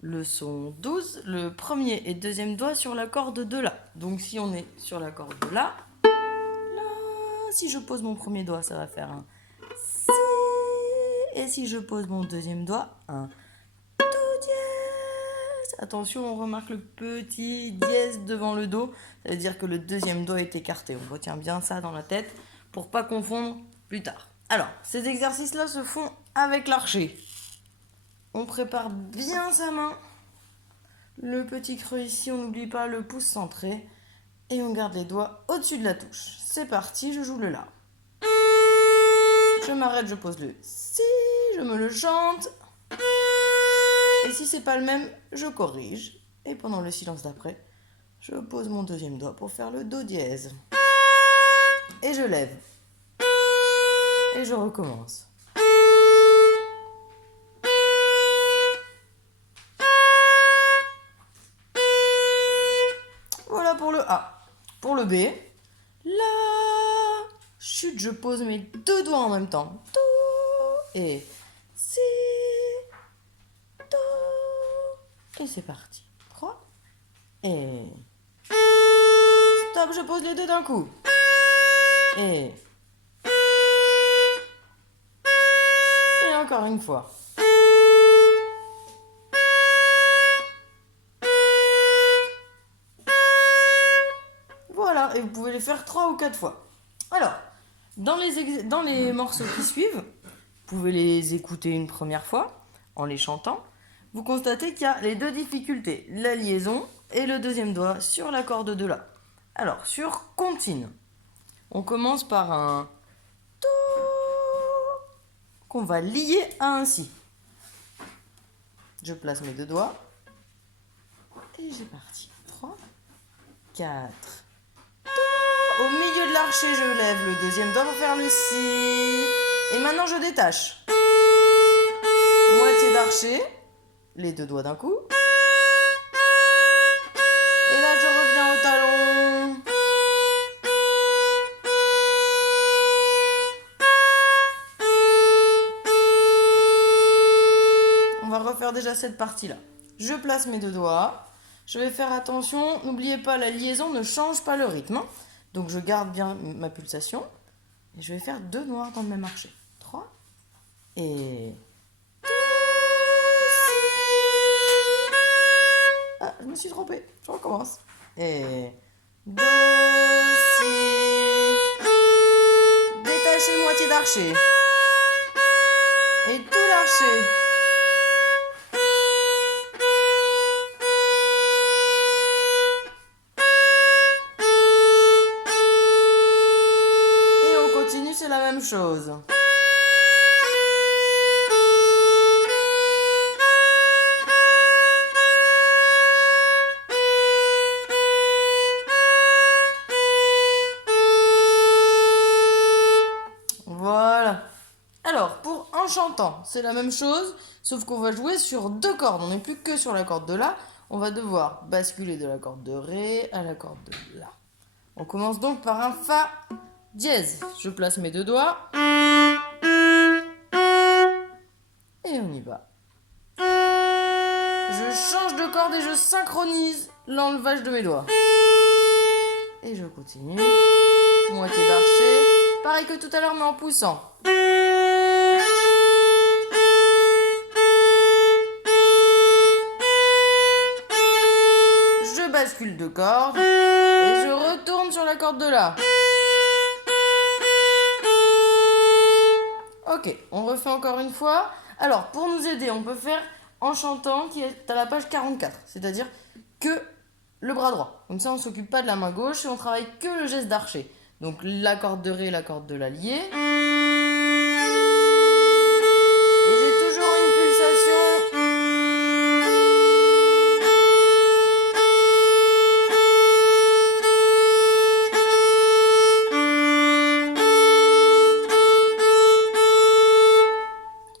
Leçon 12, le premier et deuxième doigt sur la corde de La. Donc si on est sur la corde de La, si je pose mon premier doigt, ça va faire un Si. Et si je pose mon deuxième doigt, un Do dièse. Attention, on remarque le petit dièse devant le Do. Ça veut dire que le deuxième doigt est écarté. On retient bien ça dans la tête pour pas confondre plus tard. Alors, ces exercices-là se font avec l'archet. On prépare bien sa main. Le petit creux ici, on n'oublie pas le pouce centré. Et on garde les doigts au-dessus de la touche. C'est parti, je joue le La. Je m'arrête, je pose le Si, je me le chante. Et si c'est pas le même, je corrige. Et pendant le silence d'après, je pose mon deuxième doigt pour faire le Do dièse. Et je lève. Et je recommence. Voilà pour le A. Pour le B, La. Chute, je pose mes deux doigts en même temps. Do et Si. Do. Et c'est parti. 3. Et stop, je pose les deux d'un coup. Et encore une fois. Voilà, et vous pouvez les faire 3 ou 4 fois. Alors, dans les morceaux qui suivent, vous pouvez les écouter une première fois en les chantant. Vous constatez qu'il y a les deux difficultés, la liaison et le deuxième doigt sur la corde de La. Alors, sur comptine, on commence par un Do qu'on va lier à un Si. Je place mes deux doigts et j'ai parti. 3, 4. Do. Au milieu de l'archet, je lève le deuxième doigt pour faire le Si. Et maintenant, je détache. Moitié d'archet, les deux doigts d'un coup. Et là, je reviens au talon. On va refaire déjà cette partie-là. Je place mes deux doigts. Je vais faire attention. N'oubliez pas, la liaison ne change pas le rythme. Hein. Donc, je garde bien ma pulsation. Et je vais faire deux noirs dans le même archet. 3. Et... Ah, je me suis trompée. Je recommence. Et... Do, Si. Détachez moitié d'archet. Et tout l'archet. Et on continue, c'est la même chose. Voilà. Alors, pour en chantant, c'est la même chose, sauf qu'on va jouer sur deux cordes. On n'est plus que sur la corde de La. On va devoir basculer de la corde de Ré à la corde de La. On commence donc par un Fa dièse. Je place mes deux doigts. Et on y va. Je change de corde et je synchronise l'enlevage de mes doigts. Et je continue. Moitié d'archet. Pareil que tout à l'heure, mais en poussant. Je bascule de corde. Et je retourne sur la corde de La. Ok, on refait encore une fois. Alors, pour nous aider, on peut faire en chantant, qui est à la page 44. C'est-à-dire que le bras droit. Comme ça, on ne s'occupe pas de la main gauche et on travaille que le geste d'archet. Donc, la corde de Ré, la corde de La liée. Et j'ai toujours une pulsation.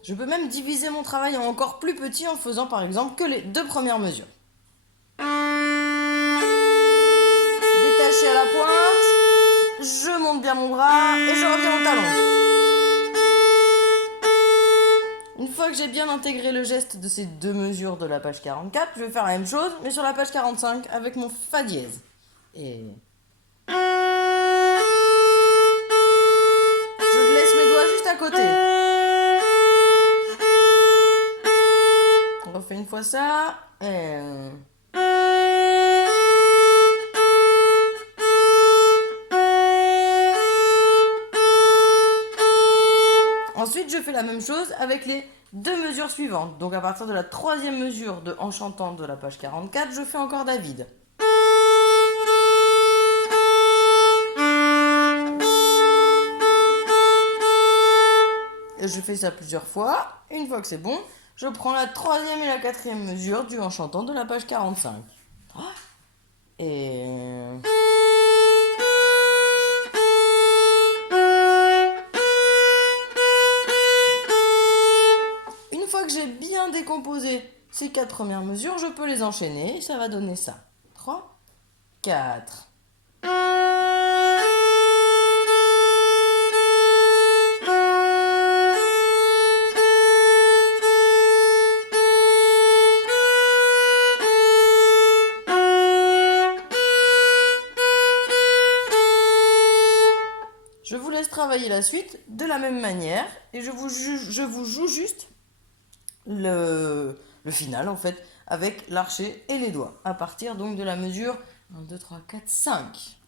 Je peux même diviser mon travail en encore plus petit en faisant par exemple que les deux premières mesures. Détaché à la pointe, je monte bien mon bras et je reviens au talon. Une fois que j'ai bien intégré le geste de ces deux mesures de la page 44, je vais faire la même chose, mais sur la page 45 avec mon Fa dièse. Et... je laisse mes doigts juste à côté. On refait une fois ça. Et... ensuite, je fais la même chose avec les deux mesures suivantes. Donc à partir de la troisième mesure de En chantant de la page 44, je fais encore David. Et je fais ça plusieurs fois. Et une fois que c'est bon, je prends la troisième et la quatrième mesure du En chantant de la page 45. Et... une fois que j'ai bien décomposé ces quatre premières mesures, je peux les enchaîner. Ça va donner ça. 3, 4. Je vous laisse travailler la suite de la même manière et je vous joue juste le final en fait avec l'archet et les doigts à partir donc de la mesure 1, 2, 3, 4, 5.